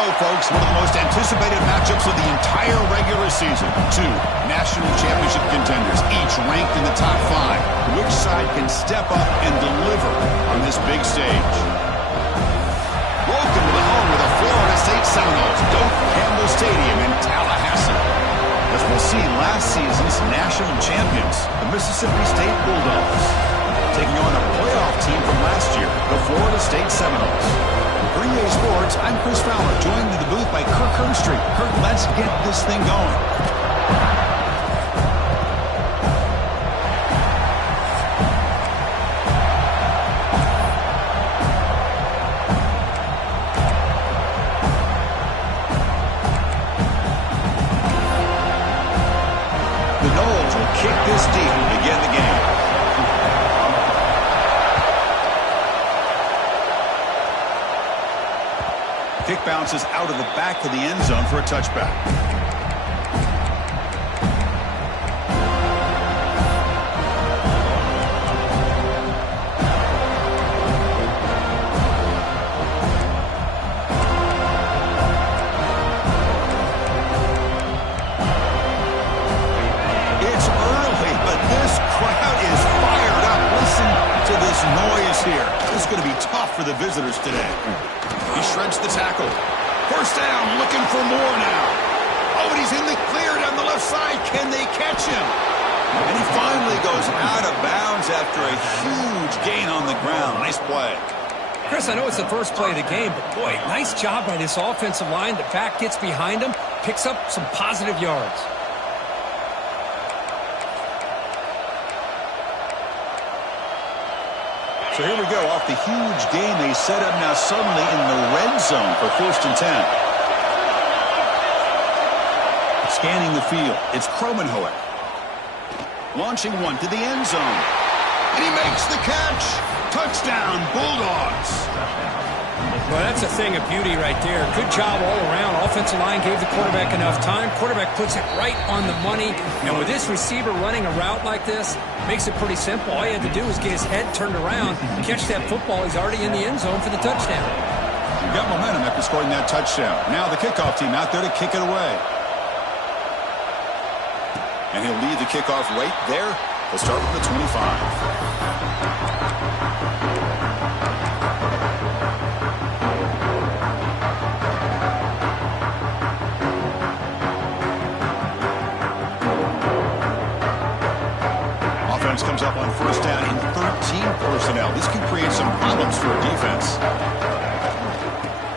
go, folks. One of the most anticipated matchups of the entire regular season. Two national championship contenders, each ranked in the top 5. Which side can step up and deliver on this big stage? Welcome to the home of the Florida State Seminoles, Doak Campbell Stadium in Tallahassee. As we'll see, last season's national champions, the Mississippi State Bulldogs, taking on a playoff team from last year, the Florida State Seminoles. For EA Sports, I'm Chris Fowler, joined in the booth by Kirk Herbstreit. Kirk, let's get this thing going. The Noles will kick this deep to begin the game. Kick bounces out of the back of the end zone for a touchback. It's early, but this crowd is fired up. Listen to this noise here. This is going to be tough for the visitors today. He shreds the tackle. First down, looking for more now. Oh, and he's in the clear down the left side. Can they catch him? And he finally goes out of bounds after a huge gain on the ground. Nice play. Chris, I know it's the first play of the game, but boy, nice job by this offensive line. The back gets behind him, picks up some positive yards. So here we go, off the huge gain they set up now suddenly in the red zone for 1st and 10. Scanning the field, it's Kromenhoek. Launching one to the end zone. And he makes the catch. Touchdown, Bulldogs. Well, that's a thing of beauty right there. Good job all around. Offensive line gave the quarterback enough time. Quarterback puts it right on the money. And with this receiver running a route like this, makes it pretty simple. All he had to do was get his head turned around, catch that football. He's already in the end zone for the touchdown. You got momentum after scoring that touchdown. Now the kickoff team out there to kick it away. And he'll lead the kickoff right there. He'll start with the 25. Comes up on first down in 13 personnel. This can create some problems for a defense.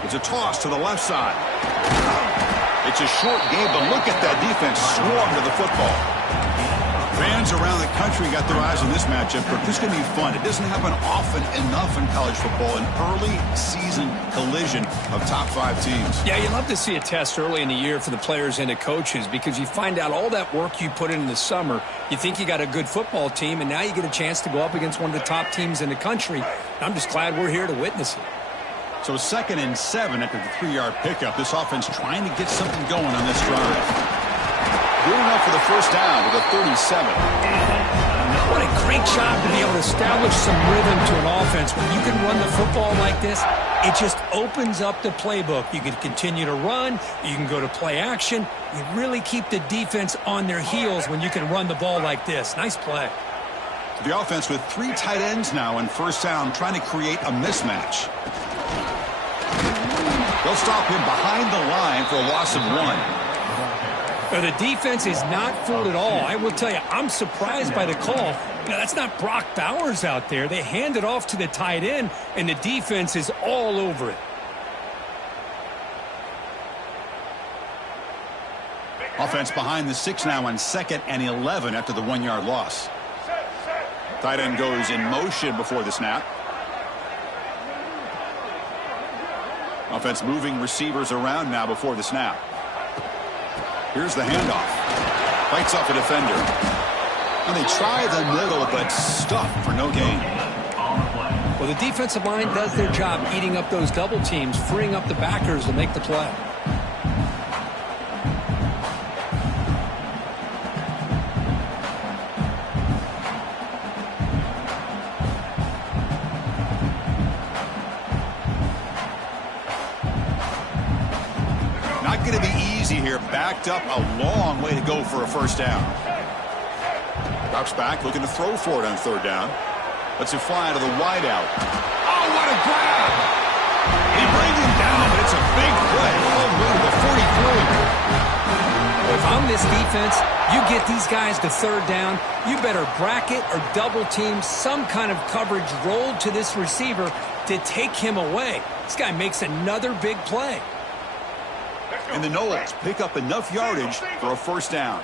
It's a toss to the left side. It's a short game, but look at that defense swarm to the football. Fans around the country got their eyes on this matchup, but this is going to be fun. It doesn't happen often enough in college football, an early season collision of top 5 teams. Yeah, you love to see a test early in the year for the players and the coaches because you find out all that work you put in the summer. You think you got a good football team, and now you get a chance to go up against one of the top teams in the country. I'm just glad we're here to witness it. So 2nd and 7 after the 3-yard pickup. This offense trying to get something going on this drive. Good enough for the first down with a 37. What a great job to be able to establish some rhythm to an offense. When you can run the football like this, it just opens up the playbook. You can continue to run. You can go to play action. You really keep the defense on their heels when you can run the ball like this. Nice play. The offense with 3 tight ends now in first down, trying to create a mismatch. They'll stop him behind the line for a loss of 1. The defense is not fooled at all. I will tell you, I'm surprised by the call. Now, that's not Brock Bowers out there. They hand it off to the tight end, and the defense is all over it. Offense behind the 6 now on 2nd and 11 after the 1-yard loss. Tight end goes in motion before the snap. Offense moving receivers around now before the snap. Here's the handoff. Fights off a defender. And they try the middle, but stuffed for no gain. Well, the defensive line does their job eating up those double teams, freeing up the backers to make the play. backed up a long way to go for a first down. Drops back, looking to throw for it on third down. Lets it fly to the wideout. Oh, what a grab! He brings him down, but it's a big play all the way to the 43. If I'm this defense, you get these guys to third down, you better bracket or double team some kind of coverage rolled to this receiver to take him away. This guy makes another big play. And the Noles pick up enough yardage for a first down.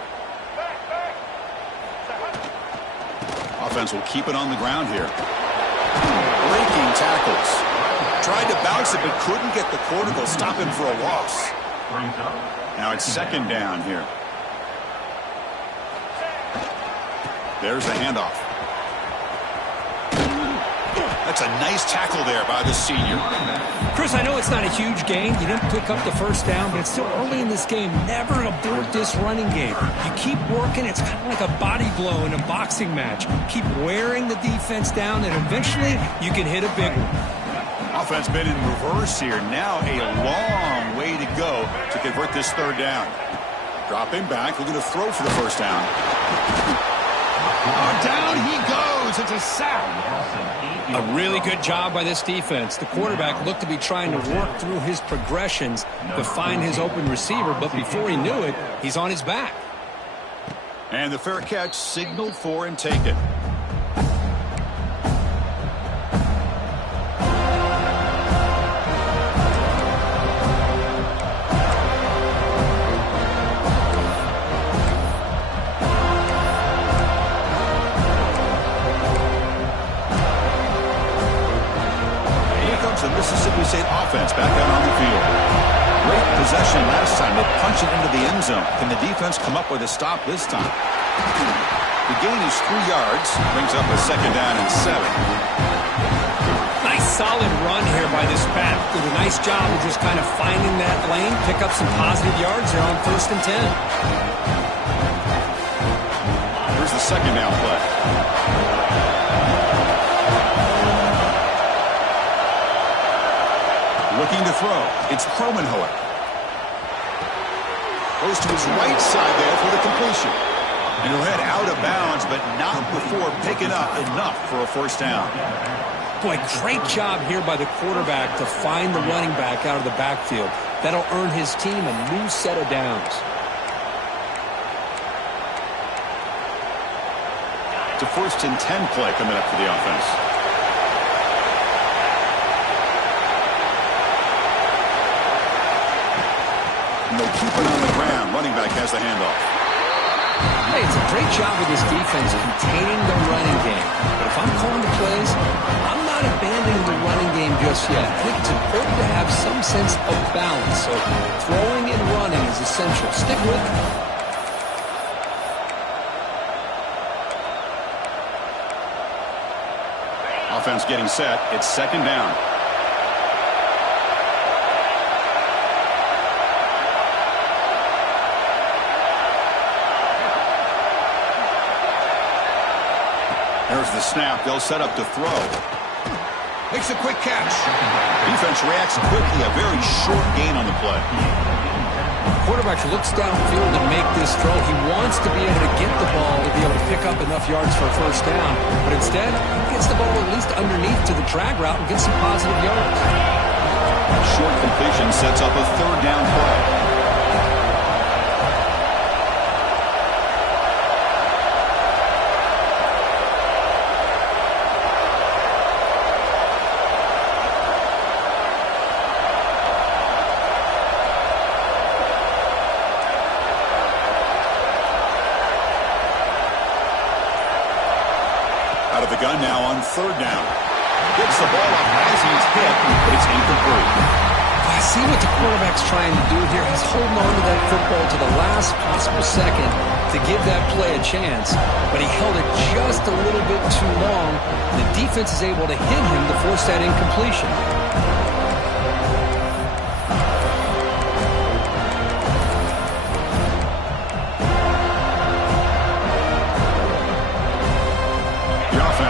Offense will keep it on the ground here. Breaking tackles. Tried to bounce it, but couldn't get the quarter to stop him for a loss. Now it's second down here. There's the handoff. That's a nice tackle there by the senior. Chris, I know it's not a huge gain. You didn't pick up the first down, but it's still early in this game. Never abort this running game. You keep working. It's kind of like a body blow in a boxing match. Keep wearing the defense down, and eventually you can hit a big one. Offense been in reverse here. Now a long way to go to convert this third down. Dropping back, looking to throw for the first down. Oh, down he goes. It's a sack. A really good job by this defense. The quarterback looked to be trying to work through his progressions to find his open receiver, but before he knew it, he's on his back. And the fair catch signaled for and taken. The Mississippi State offense back out on the field. Great possession last time. They punch it into the end zone. Can the defense come up with a stop this time? The gain is 3 yards. Brings up a second down and 7. Nice solid run here by this back. Did a nice job of just kind of finding that lane. Pick up some positive yards there on 1st and 10. Here's the second down play. Looking to throw. It's Cromenhoek. Goes to his right side there for the completion. And he'll head out of bounds, but not before picking up enough for a first down. Boy, great job here by the quarterback to find the running back out of the backfield. That'll earn his team a new set of downs. It's a 1st and 10 play coming up for the offense. And they'll keep it on the ground. Running back has the handoff. Hey, it's a great job with this defense containing the running game. But if I'm calling the plays, I'm not abandoning the running game just yet. I think it's important to have some sense of balance. So throwing and running is essential. Stick with it. Offense getting set. It's second down. There's the snap. They'll set up to throw. Makes a quick catch. Defense reacts quickly. A very short gain on the play. Quarterback looks downfield to make this throw. He wants to be able to get the ball to be able to pick up enough yards for a first down. But instead, he gets the ball at least underneath to the drag route and gets some positive yards. Short completion sets up a third down play. Out of the gun now on third down. Gets the ball up as he's hit, but it's incomplete. I see what the quarterback's trying to do here. He's holding on to that football to the last possible second to give that play a chance. But he held it just a little bit too long. The defense is able to hit him to force that incompletion.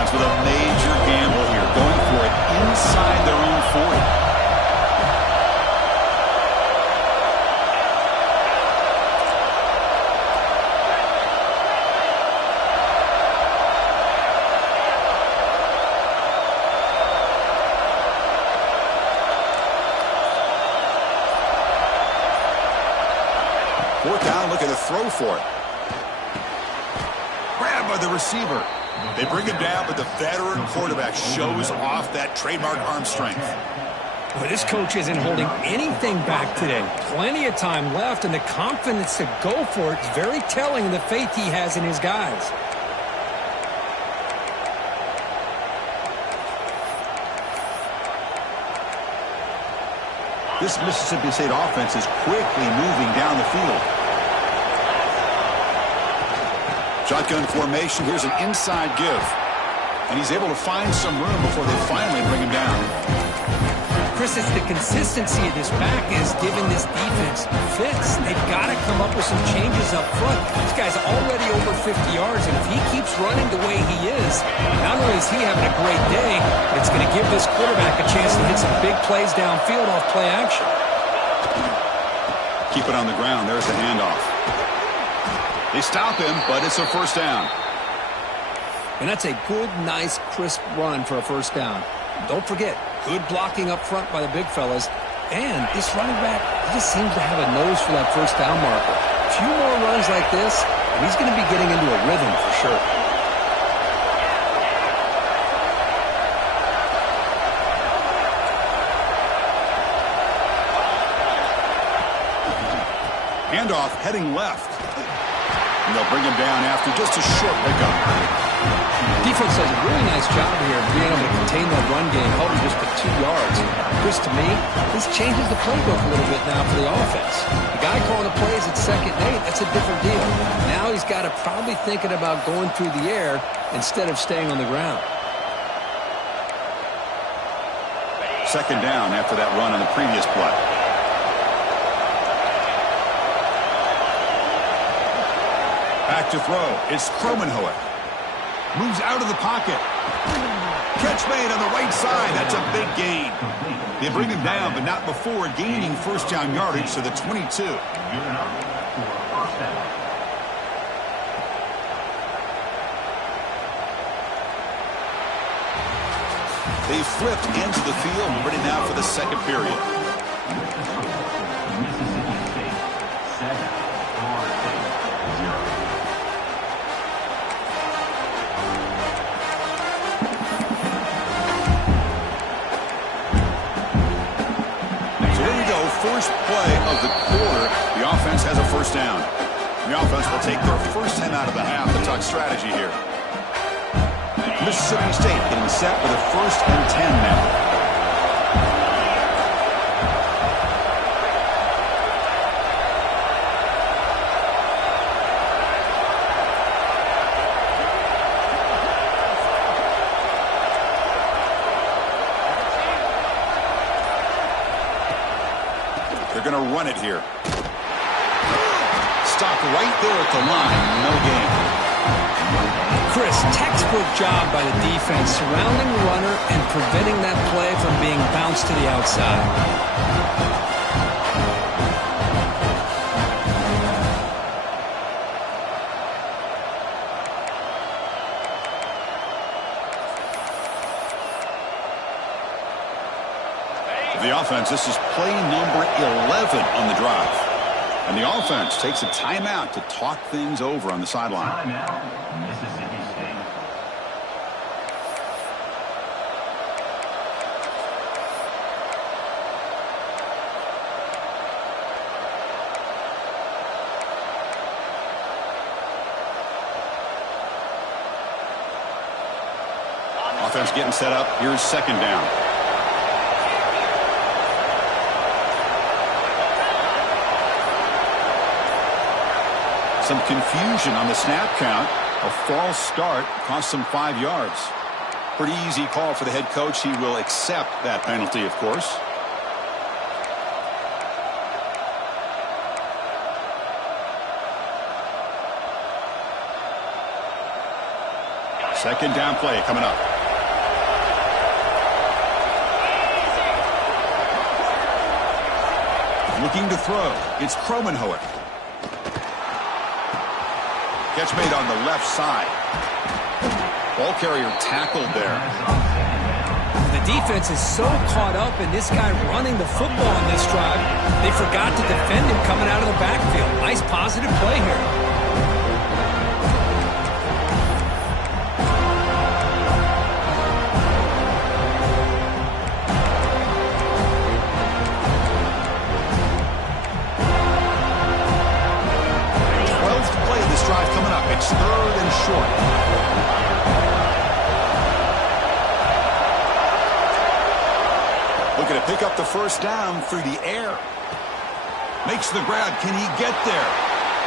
With a major gamble here, going for it inside their own 40. throw for it. Grabbed by the receiver. They bring him down, but the veteran quarterback shows off that trademark arm strength. Well, this coach isn't holding anything back today. Plenty of time left, and the confidence to go for it is very telling of the faith he has in his guys. This Mississippi State offense is quickly moving down the field. Shotgun formation. Here's an inside give. And he's able to find some room before they finally bring him down. Chris, it's the consistency of this back is giving this defense fits. They've got to come up with some changes up front. This guy's already over 50 yards, and if he keeps running the way he is, not only is he having a great day, but it's going to give this quarterback a chance to hit some big plays downfield off play action. Keep it on the ground. There's the handoff. They stop him, but it's a first down. And that's a good, nice, crisp run for a first down. Don't forget, good blocking up front by the big fellas. And this running back, he just seems to have a nose for that first down marker. A few more runs like this, and he's going to be getting into a rhythm for sure. Handoff heading left. And they'll bring him down after just a short pickup. Defense does a really nice job here of being able to contain that run game, holding just for 2 yards. Chris, to me, this changes the playbook a little bit now for the offense. The guy calling the plays at 2nd and 8, that's a different deal. Now he's got to probably thinking about going through the air instead of staying on the ground. Second down after that run on the previous play. Back to throw. It's Cromenhoek. Moves out of the pocket. Catch made on the right side. That's a big gain. They bring him down, but not before gaining first down yardage to the 22. They flipped into the field, ready now for the second period. First play of the quarter, the offense has a first down. The offense will take their first 10 out of the half to talk strategy here. Mississippi State getting set for the 1st and 10 now. They're going to run it here. Stop right there at the line. No gain. Chris, textbook job by the defense surrounding the runner and preventing that play from being bounced to the outside. The offense, this is play number 11 on the drive. And the offense takes a timeout to talk things over on the sideline. Timeout, Mississippi State. Offense getting set up. Here's second down. Some confusion on the snap count. A false start cost them 5 yards. Pretty easy call for the head coach. He will accept that penalty, of course. Second down play coming up. Looking to throw. It's Cromenhoek. Catch made on the left side. Ball carrier tackled there. The defense is so caught up in this guy running the football in this drive, they forgot to defend him coming out of the backfield. Nice positive play here. Drive coming up. It's 3rd and short. Looking to pick up the first down through the air. Makes the grab. Can he get there?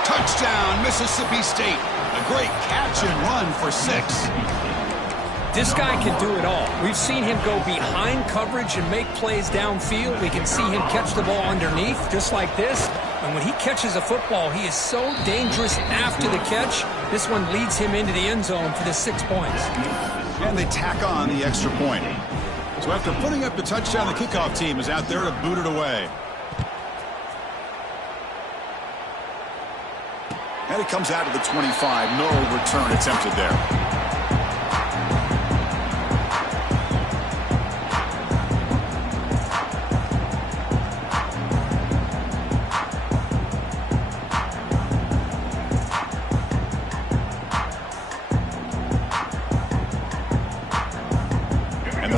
Touchdown, Mississippi State. A great catch and run for 6. This guy can do it all. We've seen him go behind coverage and make plays downfield. We can see him catch the ball underneath, just like this. And when he catches a football, he is so dangerous after the catch. This one leads him into the end zone for the 6 points. And they tack on the extra point. So after putting up the touchdown, the kickoff team is out there to boot it away. And it comes out to the 25. No return attempted there.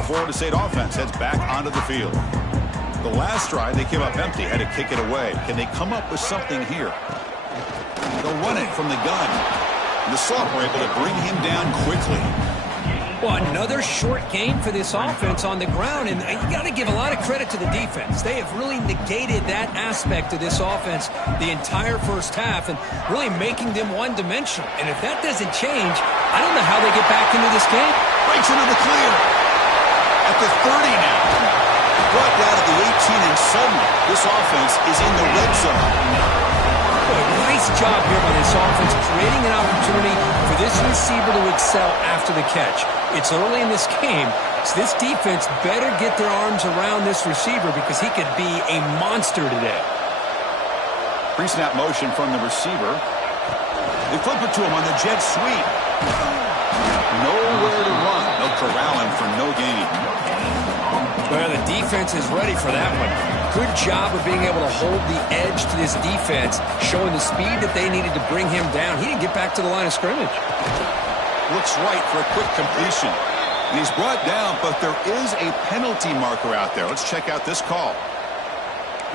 Florida State offense heads back onto the field. The last drive, they came up empty, had to kick it away. Can they come up with something here? They'll run it from the gun. And the sophomore able to bring him down quickly. Well, another short game for this offense on the ground, and you got to give a lot of credit to the defense. They have really negated that aspect of this offense the entire first half and really making them one-dimensional. And if that doesn't change, I don't know how they get back into this game. Breaks into the clear. At the 30 now. Brought down at the 18, and suddenly this offense is in the red zone. Nice job here by this offense, creating an opportunity for this receiver to excel after the catch. It's early in this game, so this defense better get their arms around this receiver because he could be a monster today. Pre-snap motion from the receiver. They flip it to him on the jet sweep. Nowhere to run. They'll corral him for no gain. Well, the defense is ready for that one. Good job of being able to hold the edge to this defense, showing the speed that they needed to bring him down. He didn't get back to the line of scrimmage. Looks right for a quick completion. And he's brought down, but there is a penalty marker out there. Let's check out this call.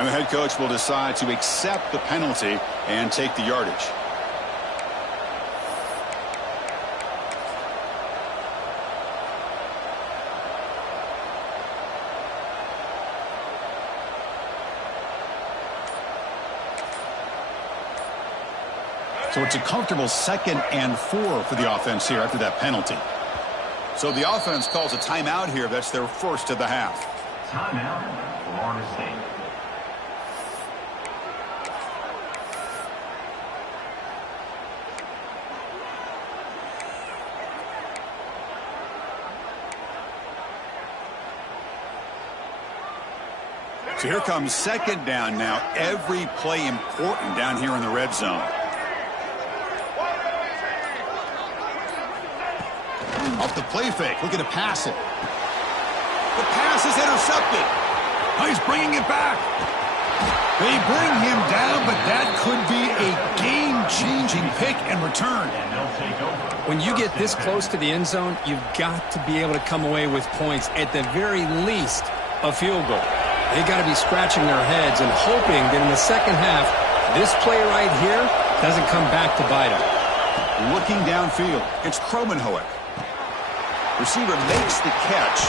And the head coach will decide to accept the penalty and take the yardage. So it's a comfortable 2nd and 4 for the offense here after that penalty. So the offense calls a timeout here. That's their first of the half. Timeout, Florida State. So here comes 2nd down now. Every play important down here in the red zone. Off the play fake, looking to pass it. The pass is intercepted. Oh, he's bringing it back. They bring him down, but that could be a game-changing pick and return. When you get this close to the end zone, you've got to be able to come away with points. At the very least, a field goal. They got to be scratching their heads and hoping that in the second half, this play right here doesn't come back to bite them. Looking downfield, it's Kromenhoek. Receiver makes the catch.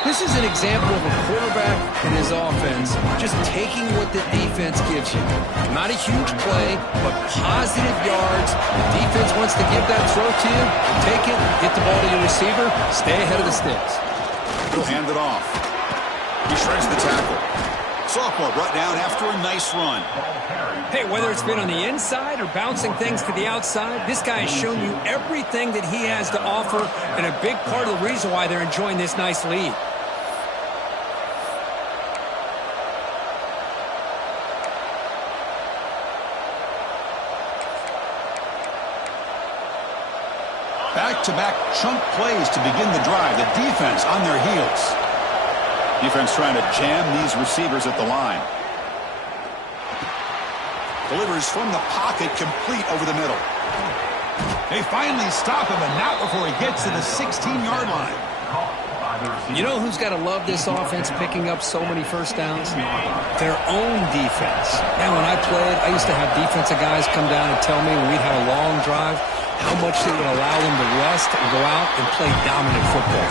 This is an example of a quarterback and his offense just taking what the defense gives you. Not a huge play, but positive yards. The defense wants to give that throw to you. Take it, get the ball to your receiver, stay ahead of the sticks. He'll hand it off. He shreds the tackle. Sophomore brought down after a nice run. Hey, whether it's been on the inside or bouncing things to the outside, this guy has shown you everything that he has to offer, and a big part of the reason why they're enjoying this nice lead. Back-to-back chunk plays to begin the drive. The defense on their heels. Defense trying to jam these receivers at the line. Delivers from the pocket, complete over the middle. They finally stop him, and not before he gets to the 16-yard line. You know who's got to love this offense picking up so many first downs? Their own defense. Now, when I played, I used to have defensive guys come down and tell me when we'd have a long drive how much they would allow them to rest and go out and play dominant football.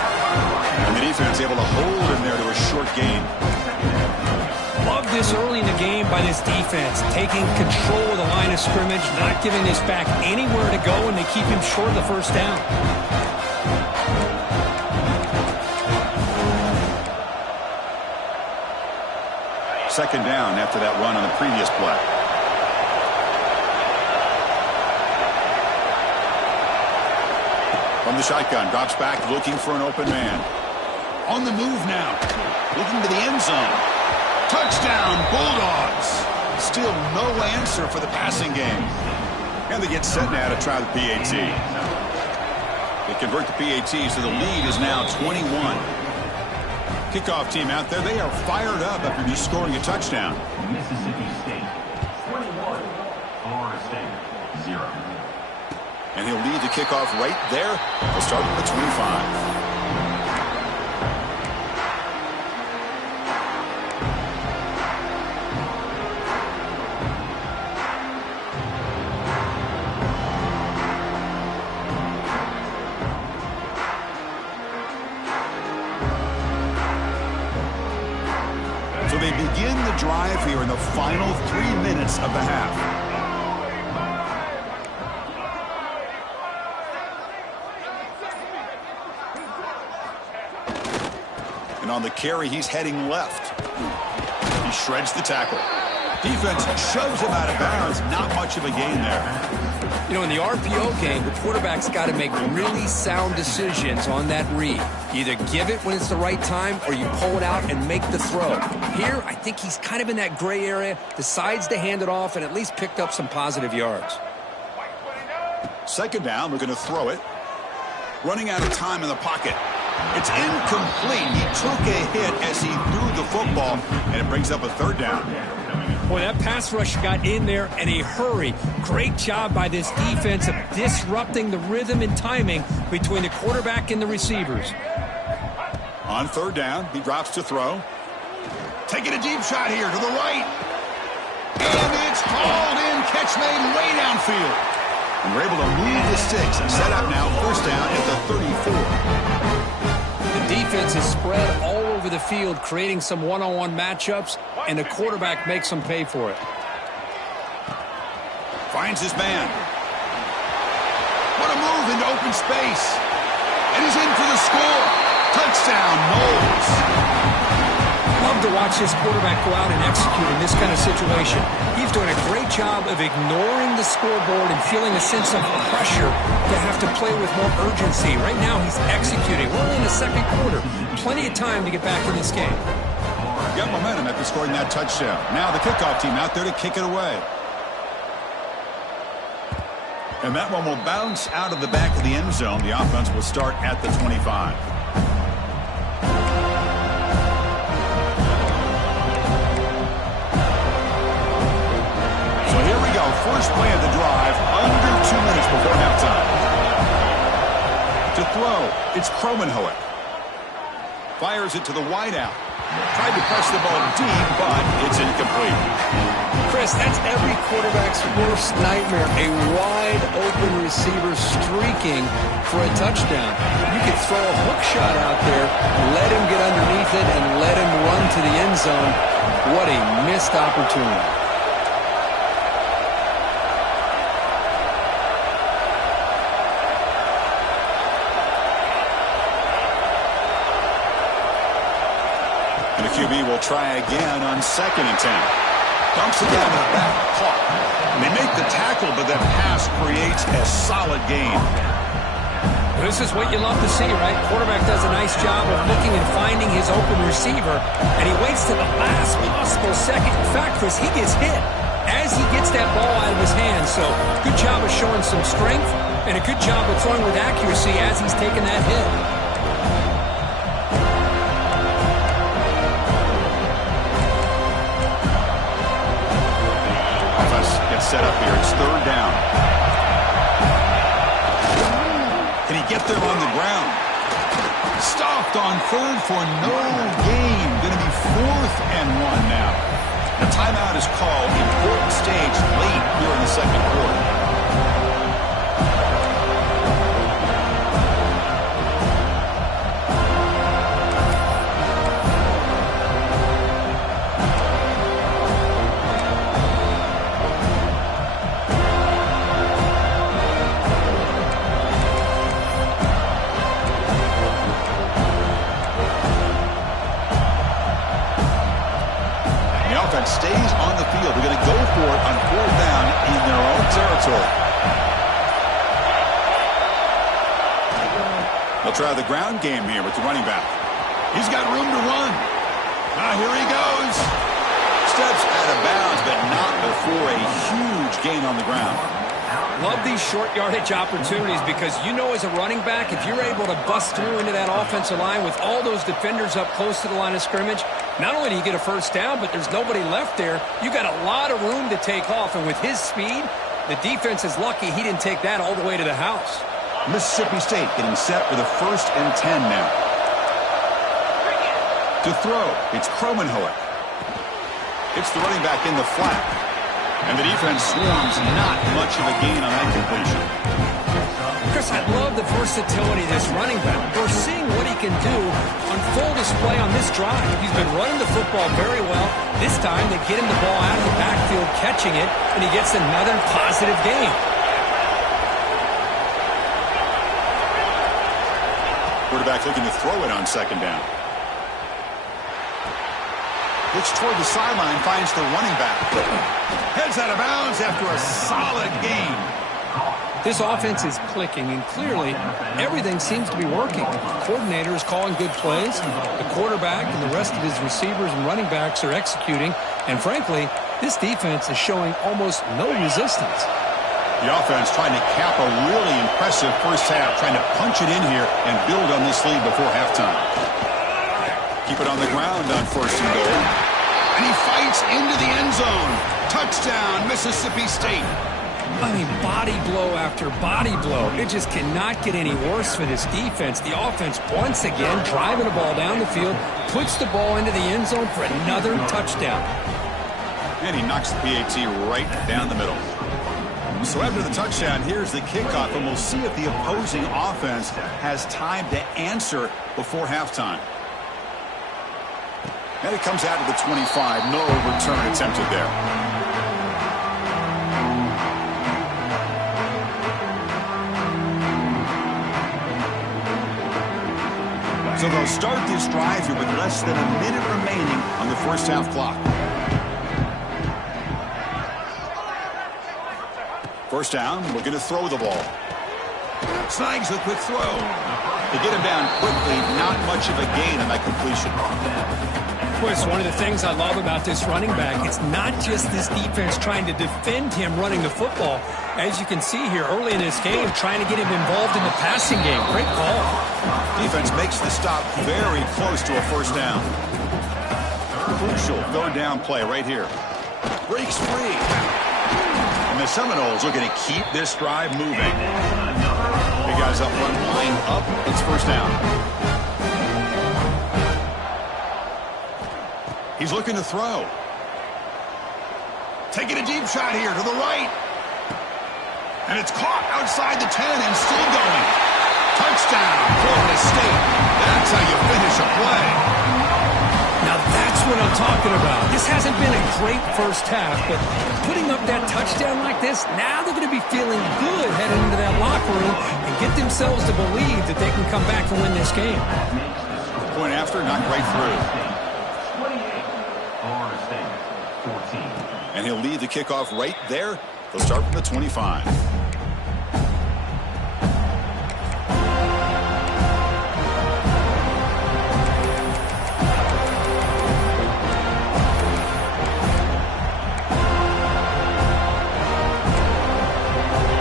And the defense able to hold him there to a short gain. Love this early in the game by this defense, taking control of the line of scrimmage, not giving this back anywhere to go, and they keep him short of the first down. Second down after that run on the previous play. From the shotgun, drops back looking for an open man. On the move now, looking to the end zone. Touchdown, Bulldogs. Still no answer for the passing game. And they get set now to try the PAT. They convert the PAT, so the lead is now 21. Kickoff team out there, they are fired up after just scoring a touchdown. Mississippi State 21, Florida State 0. And he'll lead the kickoff right there. They'll start at the 25. So they begin the drive here in the final 3 minutes of the half. And on the carry, he's heading left. He shreds the tackle. Defense shoves him out of bounds. Not much of a gain there. You know, in the RPO game, the quarterback's got to make really sound decisions on that read. You either give it when it's the right time or you pull it out and make the throw. Here, I think he's kind of in that gray area, decides to hand it off and at least picked up some positive yards. Second down, we're going to throw it. Running out of time in the pocket. It's incomplete. He took a hit as he threw the football, and it brings up a third down. Boy, that pass rush got in there in a hurry. Great job by this defense of disrupting the rhythm and timing between the quarterback and the receivers. On third down, he drops to throw. Taking a deep shot here to the right. And it's hauled in. Catch made way downfield. And we're able to move the sticks and set up now first down at the 34. The defense is spread all over the field, creating some one-on-one matchups, and the quarterback makes them pay for it. Finds his man. What a move into open space. And he's in for the score. Touchdown, Noles. Love to watch this quarterback go out and execute in this kind of situation. He's doing a great job of ignoring the scoreboard and feeling a sense of pressure to have to play with more urgency. Right now, he's executing. We're only in the second quarter. Plenty of time to get back in this game. Got momentum after scoring that touchdown. Now the kickoff team out there to kick it away. And that one will bounce out of the back of the end zone. The offense will start at the 25. First play of the drive, under 2 minutes before halftime. To throw, it's Kromenhoek. Fires it to the wideout. Tried to press the ball deep, but it's incomplete. Chris, that's every quarterback's worst nightmare. A wide open receiver streaking for a touchdown. You could throw a hook shot out there, let him get underneath it, and let him run to the end zone. What a missed opportunity. And the QB will try again on second and 10. Dumps it down to the back, caught. And they make the tackle, but that pass creates a solid gain. This is what you love to see, right? Quarterback does a nice job of looking and finding his open receiver, and he waits to the last possible second. In fact, Chris, he gets hit as he gets that ball out of his hands. So good job of showing some strength And a good job of throwing with accuracy as he's taking that hit. Offense gets set up here. It's third down. Can he get there on the ground? Stopped on third for no gain. Going to be 4th and 1 now. The timeout is called. Important stage late here in the second quarter. Stays on the field. They're going to go for it on 4th down in their own territory. They'll try the ground game here with the running back. He's got room to run. Here he goes. Steps out of bounds, but not before a huge gain on the ground. Love these short yardage opportunities because you know as a running back, if you're able to bust through into that offensive line with all those defenders up close to the line of scrimmage, not only do you get a first down, but there's nobody left there. You got a lot of room to take off, and with his speed, the defense is lucky he didn't take that all the way to the house. Mississippi State getting set for the 1st and 10 now. To throw, it's Kromenhoek. It's the running back in the flat. And the defense swarms, not much of a gain on that completion. Chris, I love the versatility of this running back. We're seeing what he can do on full display on this drive. He's been running the football very well. This time they get him the ball out of the backfield, catching it, and he gets another positive gain. Quarterback looking to throw it on 2nd down. Looks toward the sideline, finds the running back. Heads out of bounds after a solid gain. This offense is clicking, and clearly everything seems to be working. The coordinator is calling good plays. The quarterback and the rest of his receivers and running backs are executing. And frankly, this defense is showing almost no resistance. The offense trying to cap a really impressive first half, trying to punch it in here and build on this lead before halftime. Keep it on the ground on 1st and goal. And he fights into the end zone. Touchdown, Mississippi State. I mean, body blow after body blow. It just cannot get any worse for this defense. The offense, once again, driving the ball down the field, puts the ball into the end zone for another touchdown. And he knocks the PAT right down the middle. So after the touchdown, here's the kickoff, and we'll see if the opposing offense has time to answer before halftime. And it comes out to the 25. No return attempted there. So they'll start this drive here with less than a minute remaining on the first half clock. First down, looking to throw the ball. Snags a quick throw. They get him down quickly, not much of a gain on that completion. Boy, it's one of the things I love about this running back. It's not just this defense trying to defend him running the football. As you can see here early in this game, trying to get him involved in the passing game. Great call. Defense makes the stop very close to a first down. Crucial 3rd down play right here. Breaks free. And the Seminoles looking to keep this drive moving. Big guys up front, line up. It's 1st down. He's looking to throw. Taking a deep shot here to the right. And it's caught outside the 10 and still going. Touchdown, Florida State. That's how you finish a play. Now that's what I'm talking about. This hasn't been a great first half, but putting up that touchdown like this, now they're going to be feeling good heading into that locker room and get themselves to believe that they can come back and win this game. Point after, knocked right through. And he'll lead the kickoff right there. They'll start from the 25.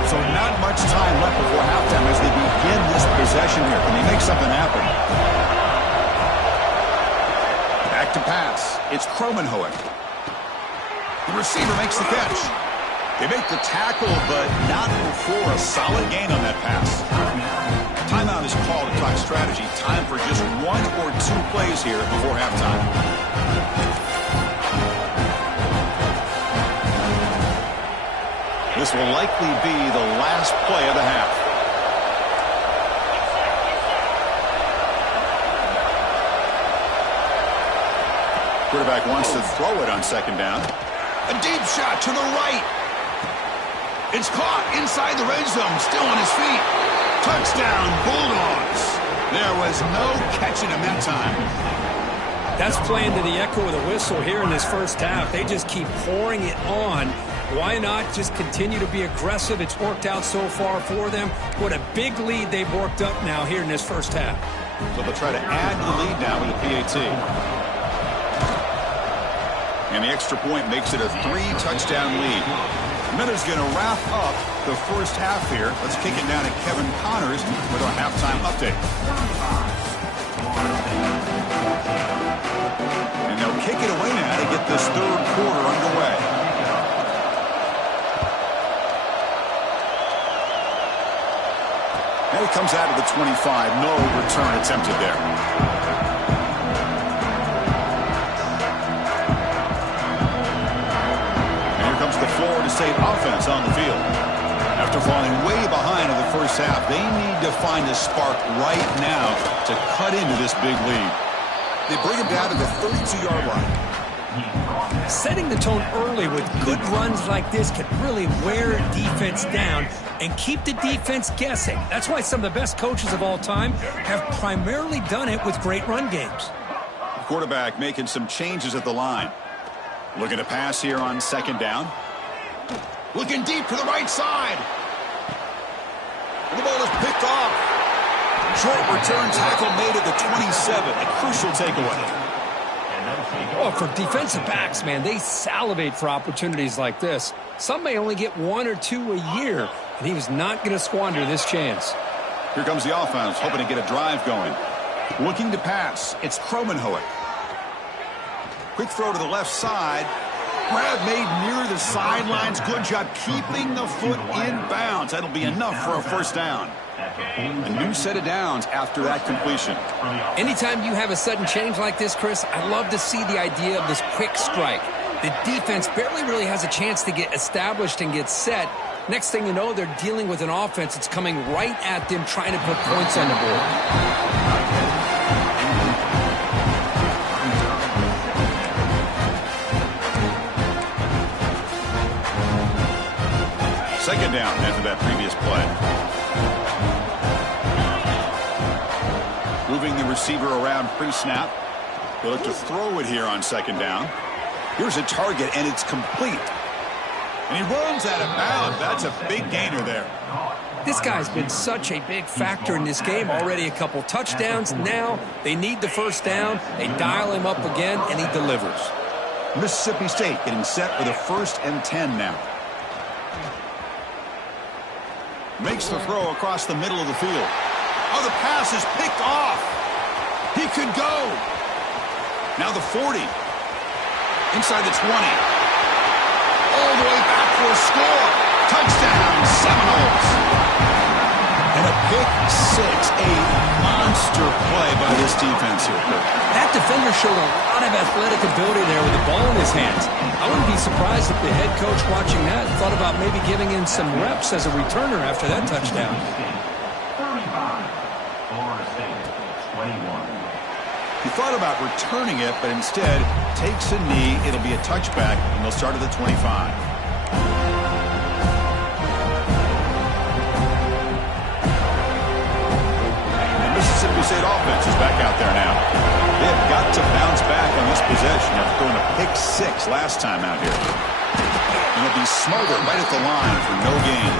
So not much time left before possession here. Can they make something happen? Back to pass. It's Kromenhoek. The receiver makes the catch. They make the tackle, but not before a solid gain on that pass. Timeout is called to talk strategy. Time for just 1 or 2 plays here before halftime. This will likely be the last play of the half. Quarterback wants to throw it on second down. A deep shot to the right. It's caught inside the red zone, still on his feet. Touchdown, Bulldogs. There was no catching him that time. That's playing to the echo of the whistle here in this first half. They just keep pouring it on. Why not just continue to be aggressive? It's worked out so far for them. What a big lead they've worked up now here in this first half. So they'll try to add the lead now with a PAT. And the extra point makes it a 3-touchdown lead. Miller's going to wrap up the first half here. Let's kick it down to Kevin Connors with our halftime update. And they'll kick it away now to get this third quarter underway. And he comes out of the 25. No return attempted there. The Florida State offense on the field. After falling way behind in the first half, they need to find a spark right now to cut into this big lead. They bring him down to the 32-yard line. Setting the tone early with good runs like this can really wear defense down and keep the defense guessing. That's why some of the best coaches of all time have primarily done it with great run games. The quarterback making some changes at the line. Looking to pass here on second down. Looking deep to the right side. And the ball is picked off. Short return tackle made at the 27. A crucial takeaway. Oh, for defensive backs, man, they salivate for opportunities like this. Some may only get 1 or 2 a year, and he was not going to squander this chance. Here comes the offense, hoping to get a drive going. Looking to pass. It's Kromenhoek. Quick throw to the left side. Grab made near the sidelines. Good job keeping the foot in bounds. That'll be enough for a first down. A new set of downs after that completion. Anytime you have a sudden change like this, Chris, I love to see the idea of this quick strike. The defense barely really has a chance to get established and get set. Next thing you know, they're dealing with an offense that's coming right at them, trying to put points on the board. Second down after that previous play. Moving the receiver around pre-snap. They look to throw it here on second down. Here's a target, and it's complete. And he runs out of bounds. That's a big gainer there. This guy's been such a big factor in this game. Already a couple touchdowns. Now they need the first down. They dial him up again, and he delivers. Mississippi State getting set with a 1st and 10 now. Makes the throw across the middle of the field. Oh, the pass is picked off. He could go. Now the 40. Inside the 20. All the way back for a score. Touchdown, Seminoles. And a pick six. A monster play by this defense here, Kirk. That defender showed a lot of athletic ability there with the ball in his hands. I wouldn't be surprised if the head coach watching that thought about maybe giving him some reps as a returner after that touchdown. 35. Florida State, 21. He thought about returning it, but instead takes a knee. It'll be a touchback, and they'll start at the 25. Mississippi State offense is back out there now. They have got to bounce back on this possession after throwing a pick six last time out here. And they'll be smarter right at the line for no gain.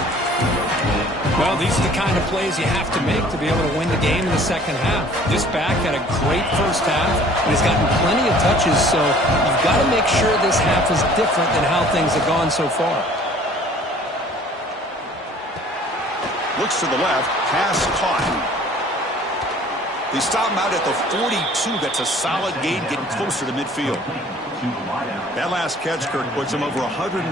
Well, these are the kind of plays you have to make to be able to win the game in the second half. This back had a great first half and has gotten plenty of touches, so you've got to make sure this half is different than how things have gone so far. Looks to the left, pass caught. They stop him out at the 42. That's a solid gain, getting closer to midfield. That last catch, Kirk, puts him over 150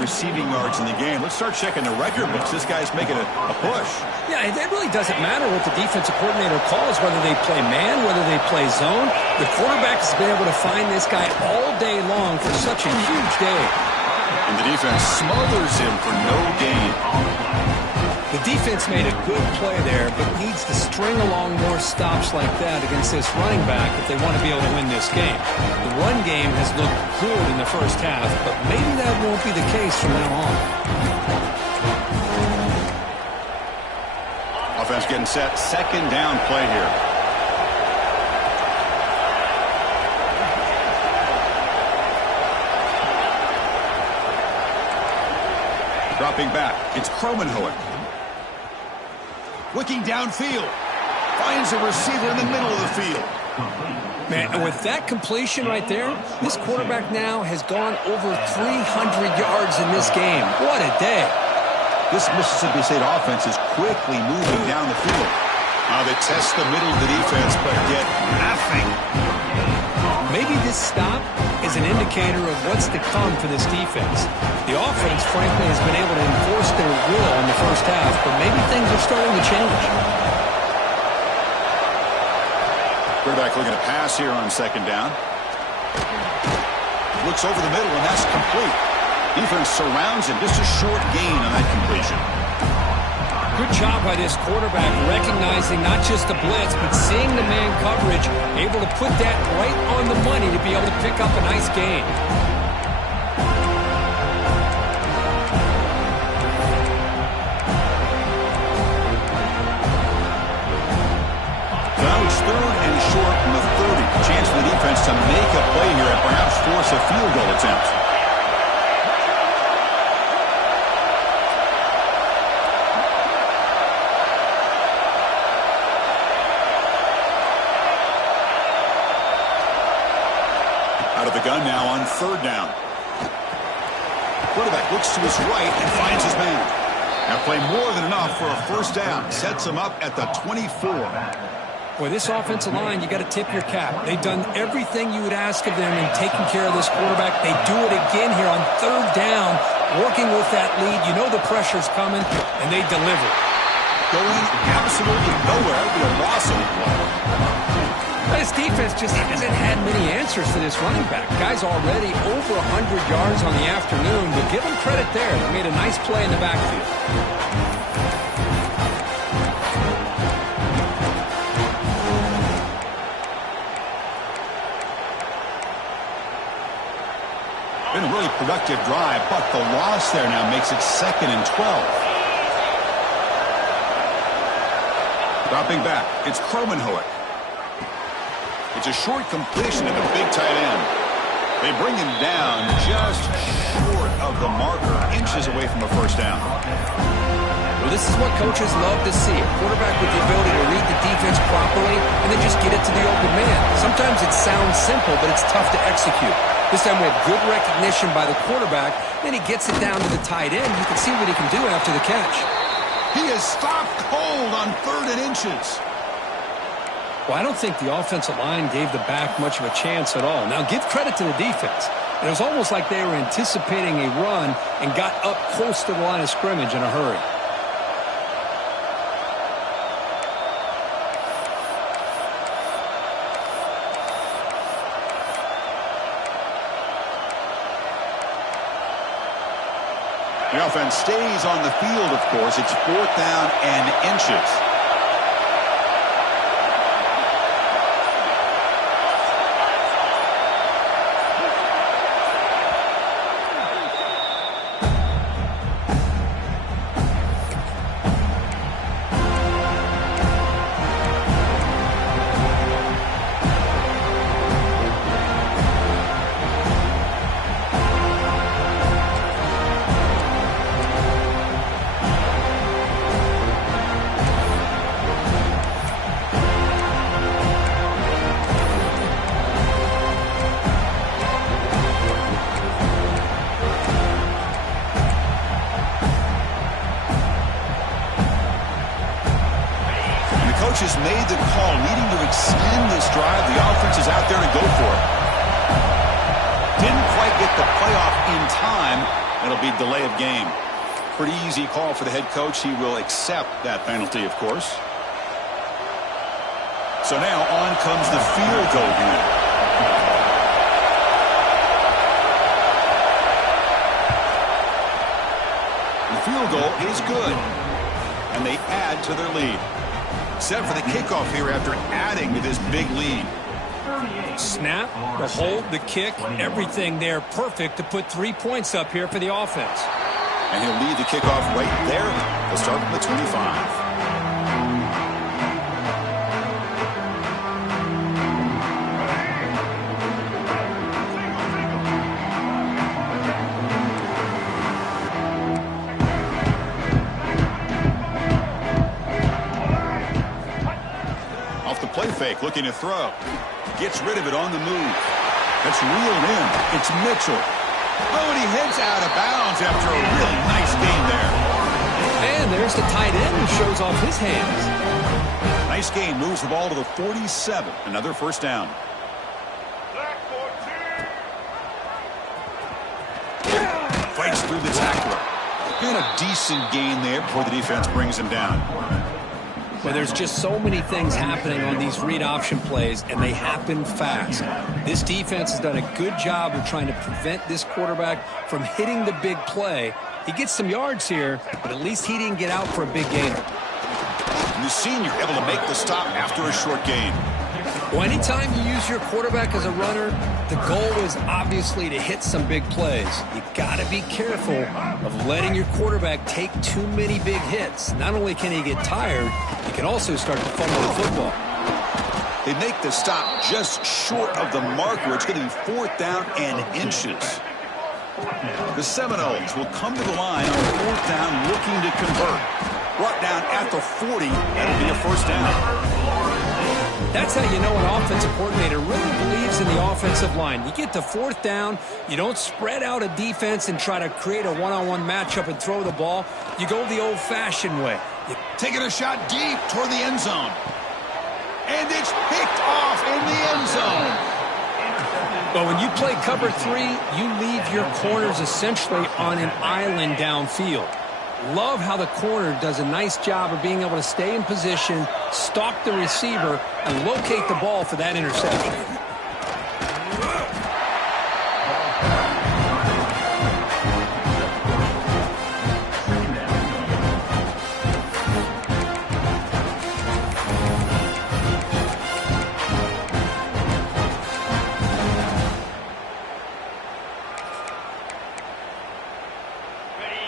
receiving yards in the game. Let's start checking the record books. This guy's making a push. Yeah, it really doesn't matter what the defensive coordinator calls, whether they play man, whether they play zone. The quarterback has been able to find this guy all day long for such a huge day. And the defense smothers him for no gain. The defense made a good play there, but needs to string along more stops like that against this running back if they want to be able to win this game. The run game has looked good in the first half, but maybe that won't be the case from now on. Offense getting set. Second down play here. Dropping back. It's Kromenhoek. Looking downfield. Finds a receiver in the middle of the field. Man, and with that completion right there, this quarterback now has gone over 300 yards in this game. What a day. This Mississippi State offense is quickly moving down the field. Now they test the middle of the defense, but get nothing. Maybe this stop is an indicator of what's to come for this defense. The offense, frankly, has been able to enforce their will in the first half, but maybe things are starting to change. Quarterback looking to pass here on second down. Looks over the middle, and that's complete. Defense surrounds him. Just a short gain on that completion. Good job by this quarterback, recognizing not just the blitz, but seeing the man coverage, able to put that right on the money to be able to pick up a nice gain. Now it's third and short from the 30. Chance for the defense to make a play here and perhaps force a field goal attempt. Out of the gun now on third down. Quarterback looks to his right and finds his man. Now play more than enough for a first down. Sets him up at the 24. Boy, this offensive line, you got to tip your cap. They've done everything you would ask of them in taking care of this quarterback. They do it again here on third down, working with that lead. You know the pressure's coming, and they deliver. Going absolutely nowhere. That would be a loss of play. This defense just hasn't had many answers for this running back. Guy's already over 100 yards on the afternoon, but give him credit there. They made a nice play in the backfield. Been a really productive drive, but the loss there now makes it 2nd and 12. Dropping back, it's Kromenhoek. It's a short completion to the big tight end. They bring him down just short of the marker, inches away from a first down. Well, this is what coaches love to see. A quarterback with the ability to read the defense properly and then just get it to the open man. Sometimes it sounds simple, but it's tough to execute. This time we have good recognition by the quarterback. Then he gets it down to the tight end. You can see what he can do after the catch. He is stopped cold on 3rd and inches. Well, I don't think the offensive line gave the back much of a chance at all. Now, give credit to the defense. It was almost like they were anticipating a run and got up close to the line of scrimmage in a hurry. The offense stays on the field, of course. It's 4th down and inches. coach has made the call, needing to extend this drive. The offense is out there to go for it. Didn't quite get the playoff in time. It'll be delay of game. Pretty easy call for the head coach. He will accept that penalty, of course. So now on comes the field goal unit. The field goal is good. And they add to their lead. Set for the kickoff here after adding to this big lead. Snap, the hold, the kick, everything there perfect to put 3 points up here for the offense. And he'll lead the kickoff right there. They'll start from the 25. Off the play fake, looking to throw. Gets rid of it on the move. That's reeled in. It's Mitchell. Oh, and he heads out of bounds after a really nice gain there. And there's the tight end who shows off his hands. Nice gain. Moves the ball to the 47. Another first down. Fights through the tackler. And a decent gain there before the defense brings him down. Well, there's just so many things happening on these read option plays, and they happen fast. This defense has done a good job of trying to prevent this quarterback from hitting the big play. He gets some yards here, but at least he didn't get out for a big gainer. And the senior able to make the stop after a short gain. Well, anytime you use your quarterback as a runner, the goal is obviously to hit some big plays. You got to be careful of letting your quarterback take too many big hits. Not only can he get tired, he can also start to fumble the football. They make the stop just short of the marker. It's going to be 4th down and inches. The Seminoles will come to the line on 4th down looking to convert. Brought down at the 40. That'll be a first down. That's how you know an offensive coordinator really believes in the offensive line. You get to 4th down, you don't spread out a defense and try to create a one-on-one matchup and throw the ball. You go the old-fashioned way. Taking a shot deep toward the end zone. And it's picked off in the end zone. But when you play cover 3, you leave your corners essentially on an island downfield. Love how the corner does a nice job of being able to stay in position, stalk the receiver, and locate the ball for that interception.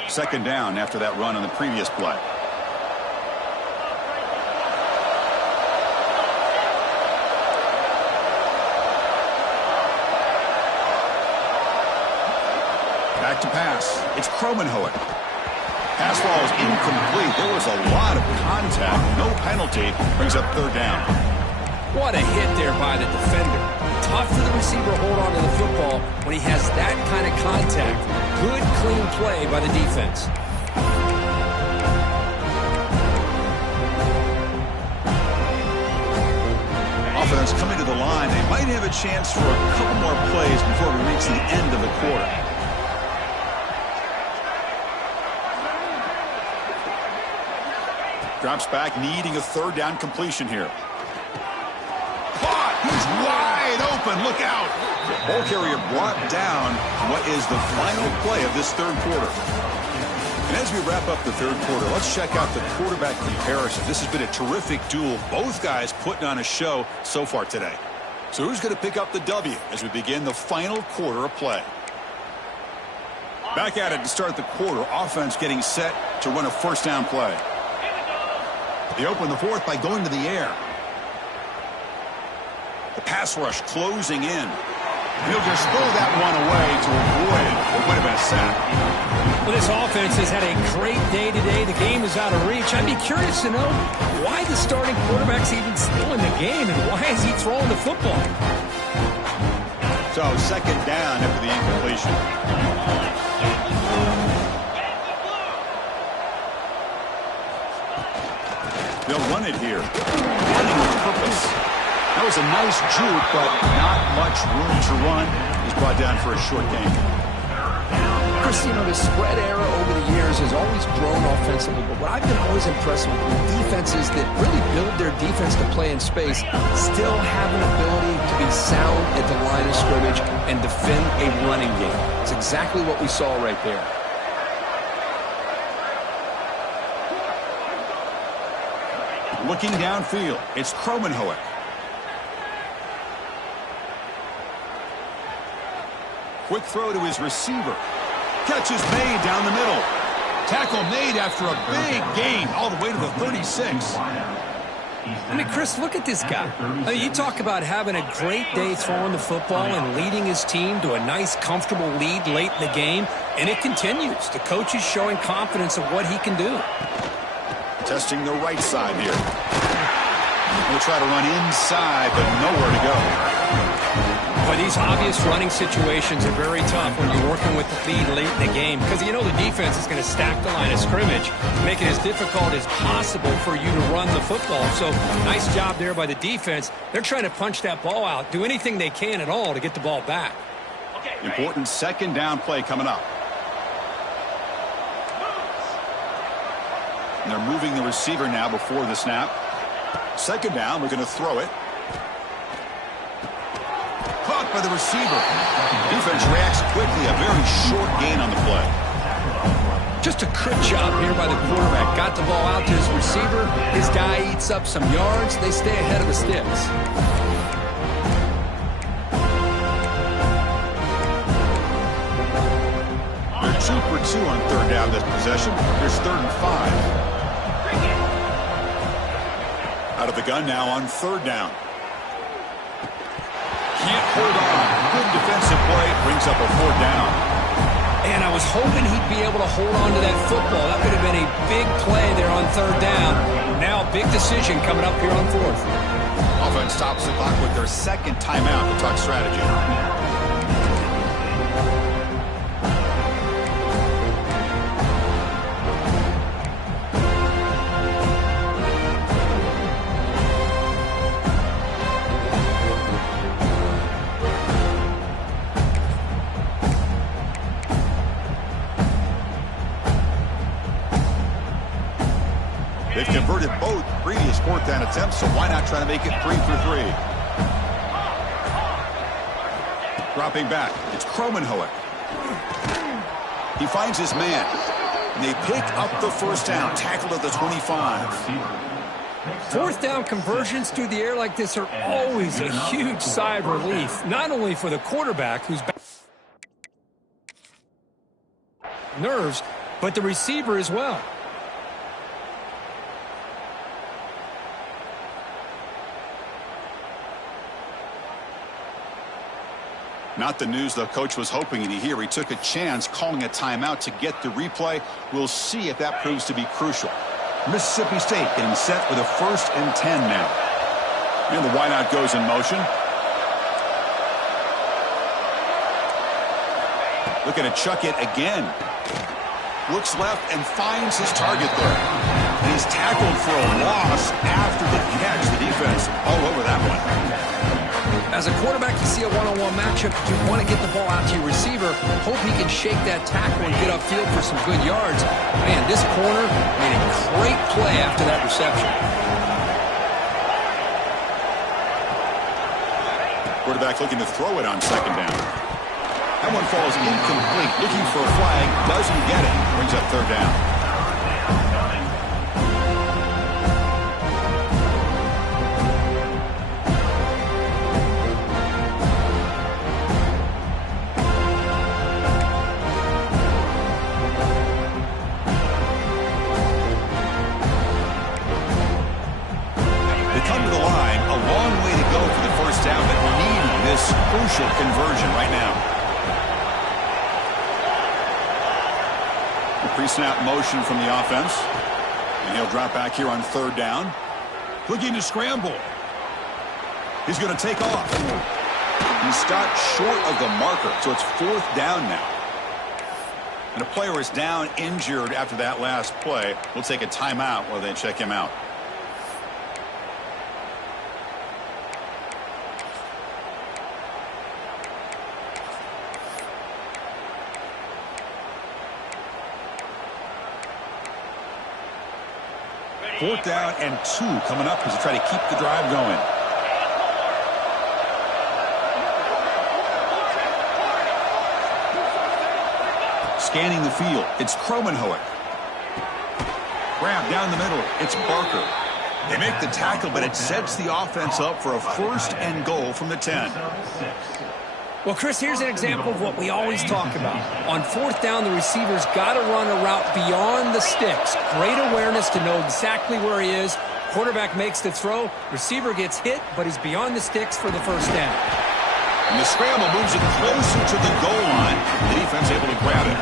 Second down after that run on the previous play. Back to pass. It's Kromenhoek. Pass ball is incomplete. There was a lot of contact. No penalty. Brings up 3rd down. What a hit there by the defender. Tough for the receiver to hold on to the football when he has that kind of contact. Good, clean play by the defense. Offense coming to the line. They might have a chance for a couple more plays before we reach the end of the quarter. Drops back, needing a 3rd down completion here. Caught! He's wide open. Look out! Ball carrier brought down. What is the final play of this 3rd quarter? And as we wrap up the 3rd quarter, let's check out the quarterback comparison. This has been a terrific duel. Both guys putting on a show so far today. So who's going to pick up the W as we begin the final quarter of play? Back at it to start the quarter. Offense getting set to run a 1st down play. They open the 4th by going to the air. The pass rush closing in. He'll just throw that one away to avoid what would have been a sack. Well, this offense has had a great day today. The game is out of reach. I'd be curious to know why the starting quarterback's even still in the game and why is he throwing the football? So 2nd down after the incompletion. They'll run it here. Running with purpose. That was a nice juke, but not much room to run. He's brought down for a short gain. Chris, you know, the spread era over the years has always grown offensively, but what I've been always impressed with defenses that really build their defense to play in space still have an ability to be sound at the line of scrimmage and defend a running game. It's exactly what we saw right there. Looking downfield, it's Kromenhoek. Quick throw to his receiver. Catch is made down the middle. Tackle made after a big gain all the way to the 36. I mean, Chris, look at this guy. I mean, you talk about having a great day throwing the football and leading his team to a nice, comfortable lead late in the game, and it continues. The coach is showing confidence of what he can do. Testing the right side here. We'll try to run inside, but nowhere to go. But these obvious running situations are very tough when you're working with the lead late in the game because you know the defense is going to stack the line of scrimmage, make it as difficult as possible for you to run the football. So nice job there by the defense. They're trying to punch that ball out, do anything they can at all to get the ball back. Important second down play coming up. And they're moving the receiver now before the snap. Second down, we're going to throw it. Caught by the receiver. Defense reacts quickly. A very short gain on the play. Just a good job here by the quarterback. Got the ball out to his receiver. His guy eats up some yards. They stay ahead of the sticks. They're 2 for 2 on third down this possession. Here's 3rd and 5. Out of the gun now on third down. Can't hold on. Good defensive play. Brings up a 4th down. And I was hoping he'd be able to hold on to that football. That would have been a big play there on third down. Now a big decision coming up here on 4th. Offense stops the clock with their second timeout to talk strategy. They've converted both previous 4th down attempts, so why not try to make it 3 for 3? Dropping back, it's Kromenhoek. He finds his man. They pick up the 1st down, tackled at the 25. 4th down conversions through the air like this are always a huge sigh of relief, not only for the quarterback who's back nerves, but the receiver as well. Not the news the coach was hoping to hear. He took a chance calling a timeout to get the replay. We'll see if that proves to be crucial. Mississippi State getting set with a 1st and 10 now. And the wideout goes in motion. Looking to chuck it again. Looks left and finds his target there. And he's tackled for a loss after the catch. The defense all over that one. As a quarterback, you see a one-on-one matchup. You want to get the ball out to your receiver. Hope he can shake that tackle and get upfield for some good yards. Man, this corner made a great play after that reception. Quarterback looking to throw it on second down. That one falls incomplete. Looking for a flag. Doesn't get it. Brings up third down. Crucial conversion right now. The pre-snap motion from the offense. And he'll drop back here on third down. Looking to scramble. He's going to take off. He stopped short of the marker, so it's 4th down now. And a player is down injured after that last play. We'll take a timeout while they check him out. 4th down and 2 coming up as they try to keep the drive going. Scanning the field, it's Kromenhoek. Grab down the middle, it's Barker. They make the tackle, but it sets the offense up for a 1st and goal from the 10. Well, Chris, here's an example of what we always talk about. On 4th down, the receiver's got to run a route beyond the sticks. Great awareness to know exactly where he is. Quarterback makes the throw. Receiver gets hit, but he's beyond the sticks for the 1st down. And the scramble moves it closer to the goal line. The defense able to grab it.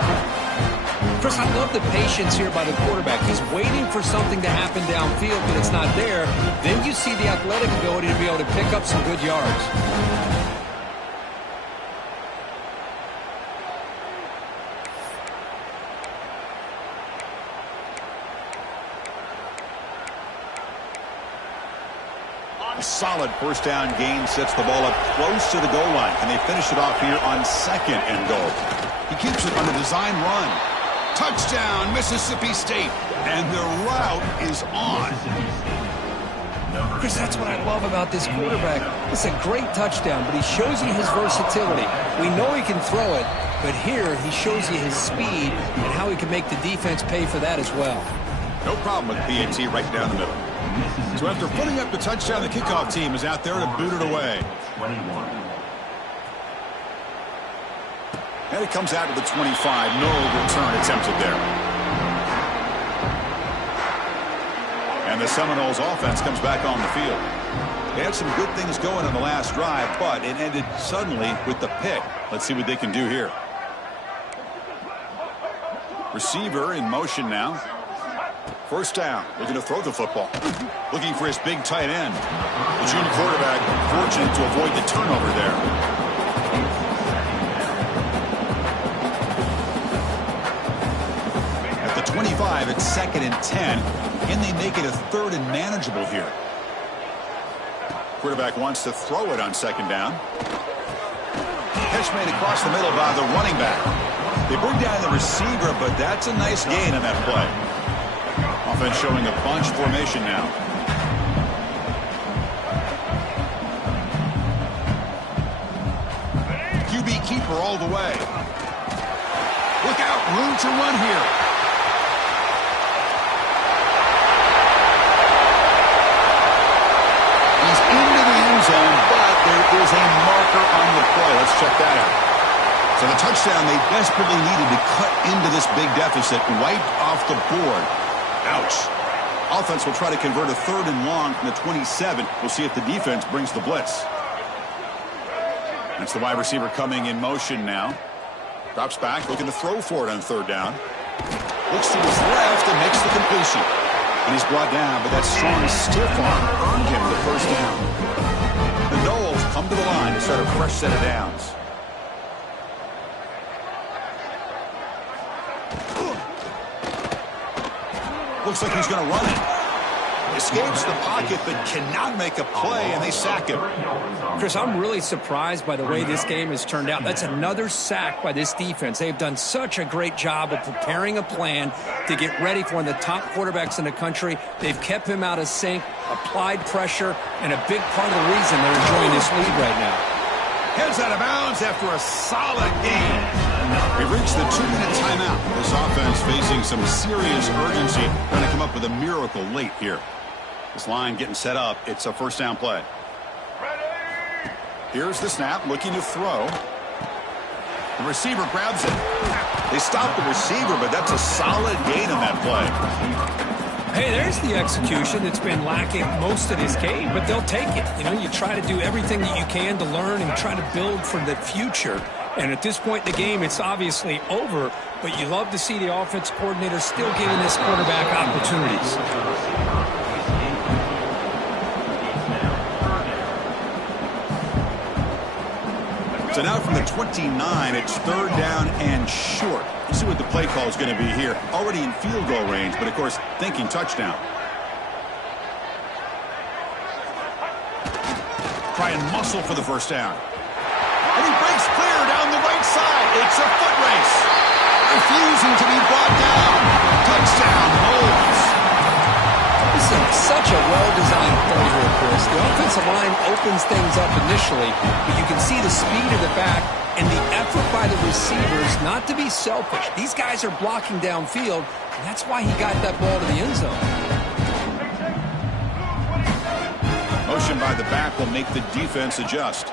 Chris, I love the patience here by the quarterback. He's waiting for something to happen downfield, but it's not there. Then you see the athletic ability to be able to pick up some good yards. A solid 1st down gain sets the ball up close to the goal line. And they finish it off here on 2nd and goal. He keeps it on the design run. Touchdown, Mississippi State. And the route is on. Chris, that's what I love about this quarterback. It's a great touchdown, but he shows you his versatility. We know he can throw it, but here he shows you his speed and how he can make the defense pay for that as well. No problem with PAT right down the middle. So after putting up the touchdown, the kickoff team is out there to boot it away. 21. And it comes out to the 25. No return attempted there. And the Seminoles offense comes back on the field. They had some good things going on the last drive, but it ended suddenly with the pick. Let's see what they can do here. Receiver in motion now. 1st down, looking to throw the football. Looking for his big tight end. The junior quarterback fortunate to avoid the turnover there. At the 25, it's 2nd and 10. Can they make it a 3rd and manageable here? Quarterback wants to throw it on 2nd down. Catch made across the middle by the running back. They bring down the receiver, but that's a nice gain on that play. Offense showing a bunch formation now. QB keeper all the way. Look out, room to run here. He's into the end zone, but there is a marker on the play. Let's check that out. So the touchdown they desperately needed to cut into this big deficit, wiped off the board. Ouch. Offense will try to convert a 3rd and long from the 27. We'll see if the defense brings the blitz. That's the wide receiver coming in motion now. Drops back, looking to throw for it on 3rd down. Looks to his left and makes the completion. And he's brought down, but that strong stiff arm earned him the 1st down. The Noles come to the line to start a fresh set of downs. Looks like he's going to run it. Escapes the pocket, but cannot make a play, and they sack him. Chris, I'm really surprised by the way this game has turned out. That's another sack by this defense. They've done such a great job of preparing a plan to get ready for one of the top quarterbacks in the country. They've kept him out of sync, applied pressure, and a big part of the reason they're enjoying this lead right now. Heads out of bounds after a solid game. We've reached the 2-minute timeout. This offense facing some serious urgency. Trying to come up with a miracle late here. This line getting set up. It's a 1st down play. Here's the snap, looking to throw. The receiver grabs it. They stop the receiver, but that's a solid gain on that play. Hey, there's the execution that's been lacking most of this game, but they'll take it. You know, you try to do everything that you can to learn and try to build for the future. And at this point in the game, it's obviously over, but you love to see the offense coordinator still giving this quarterback opportunities. So now from the 29, it's 3rd down and short. Let's see what the play call is going to be here. Already in field goal range, but of course, thinking touchdown. Try and muscle for the 1st down. And he breaks clear down the right side. It's a foot race. Refusing to be brought down. Touchdown, Noles. This Such a well-designed play here, Chris. The offensive line opens things up initially, but you can see the speed of the back and the effort by the receivers not to be selfish. These guys are blocking downfield, and that's why he got that ball to the end zone. Motion by the back will make the defense adjust.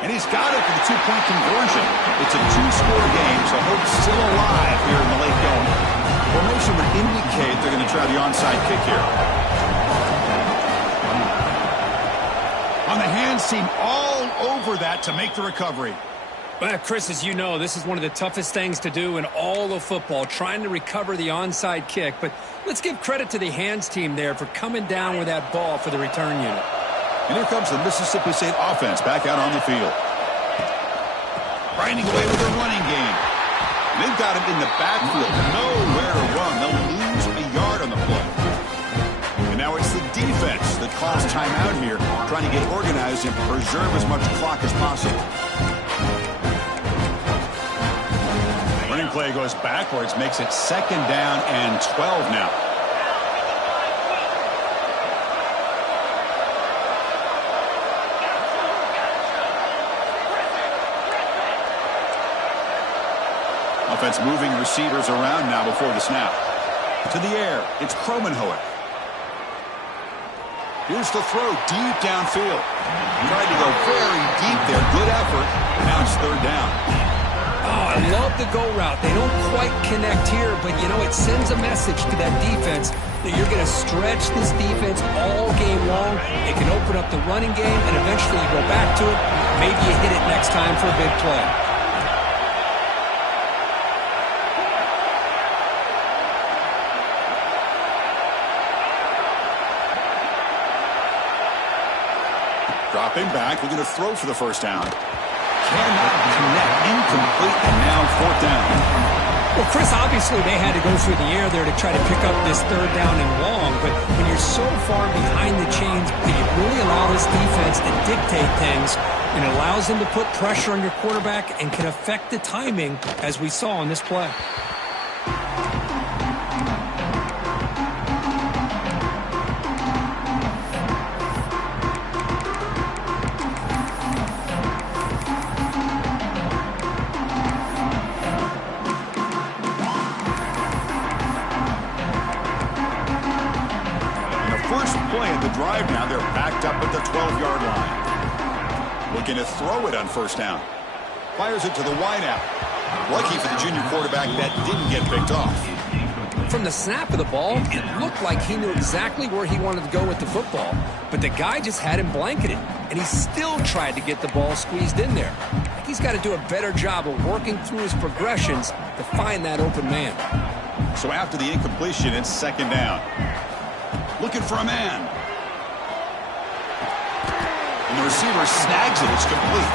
And he's got it for the two-point conversion. It's a two-score game, so hope's still alive here in the late going. Formation would indicate they're going to try the onside kick here. On the hands team all over that to make the recovery. Well, Chris, as you know, this is one of the toughest things to do in all of football, trying to recover the onside kick. But let's give credit to the hands team there for coming down with that ball for the return unit. And here comes the Mississippi State offense back out on the field. Grinding away with their running game. They've got him in the backfield. Nowhere to run. They'll lose a yard on the play. And now it's the defense that calls timeout here, trying to get organized and preserve as much clock as possible. Running play goes backwards, makes it 2nd down and 12 now. Offense moving receivers around now before the snap. To the air, it's Kromenhoek. Here's the throw deep downfield. Tried to go very deep there. Good effort. Now it's 3rd down. Oh, I love the go route. They don't quite connect here, but, you know, it sends a message to that defense that you're going to stretch this defense all game long. It can open up the running game, and eventually you go back to it. Maybe you hit it next time for a big play. Dropping back, we're going to throw for the 1st down. Cannot connect, incomplete, and now 4th down. Well, Chris, obviously they had to go through the air there to try to pick up this 3rd down and long, but when you're so far behind the chains, you really allow this defense to dictate things, and it allows them to put pressure on your quarterback and can affect the timing, as we saw on this play. Drive now, they're backed up at the 12-yard line. Looking to throw it on 1st down. Fires it to the wideout. Lucky for the junior quarterback that didn't get picked off. From the snap of the ball, it looked like he knew exactly where he wanted to go with the football, but the guy just had him blanketed, and he still tried to get the ball squeezed in there. I think he's got to do a better job of working through his progressions to find that open man. So after the incompletion, it's 2nd down. Looking for a man. And the receiver snags it. It's complete.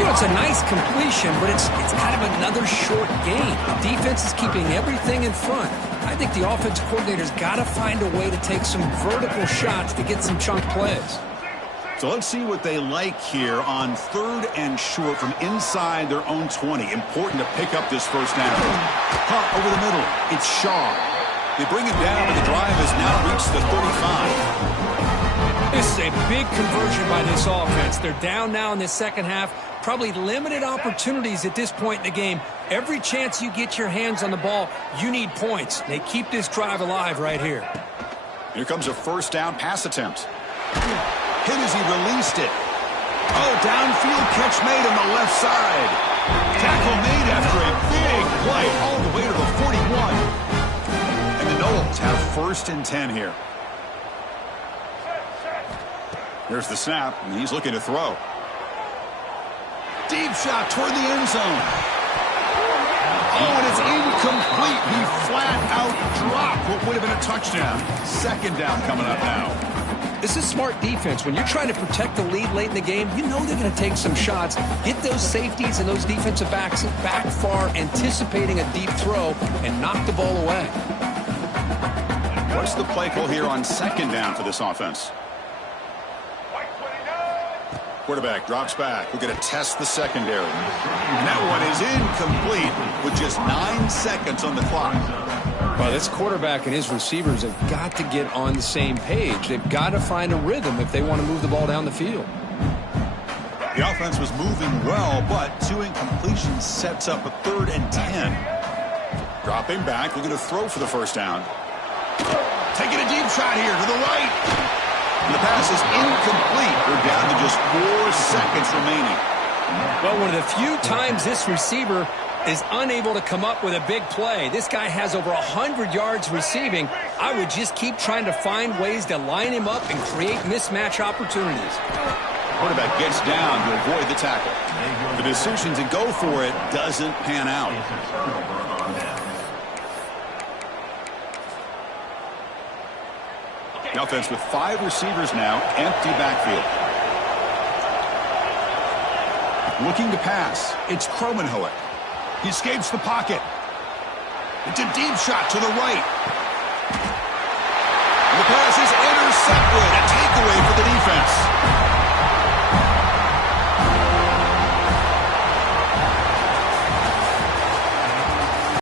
You know, it's a nice completion, but it's kind of another short gain. The defense is keeping everything in front. I think the offensive coordinator's got to find a way to take some vertical shots to get some chunk plays. So let's see what they like here on 3rd and short from inside their own 20. Important to pick up this 1st down. Punt over the middle. It's Shaw. They bring him down, and the drive has now reached the 35. This is a big conversion by this offense. They're down now in the 2nd half. Probably limited opportunities at this point in the game. Every chance you get your hands on the ball, you need points. They keep this drive alive right here. Here comes a 1st down pass attempt. Hit as he released it. Oh, downfield catch made on the left side. Tackle made after a big play all the way to the 41. And the Noles have 1st and 10 here. Here's the snap, and he's looking to throw. Deep shot toward the end zone. Oh, and it's incomplete. He flat out dropped what would have been a touchdown. 2nd down coming up now. This is smart defense. When you're trying to protect the lead late in the game, you know they're going to take some shots. Get those safeties and those defensive backs back far, anticipating a deep throw, and knock the ball away. What's the play call here on 2nd down for this offense? Quarterback drops back. We're going to test the secondary. And that one is incomplete with just 9 seconds on the clock. Well, this quarterback and his receivers have got to get on the same page. They've got to find a rhythm if they want to move the ball down the field. The offense was moving well, but 2 incompletions sets up a 3rd and 10. Dropping back, looking to throw for the first down. Taking a deep shot here to the right. And the pass is incomplete. We're down to just 4 seconds remaining. Well, one of the few times this receiver is unable to come up with a big play. This guy has over 100 yards receiving. I would just keep trying to find ways to line him up and create mismatch opportunities. Quarterback gets down to avoid the tackle. The decision to go for it doesn't pan out. The offense with 5 receivers now, empty backfield. Looking to pass. It's Kromenhoek. He escapes the pocket. It's a deep shot to the right. And the pass is intercepted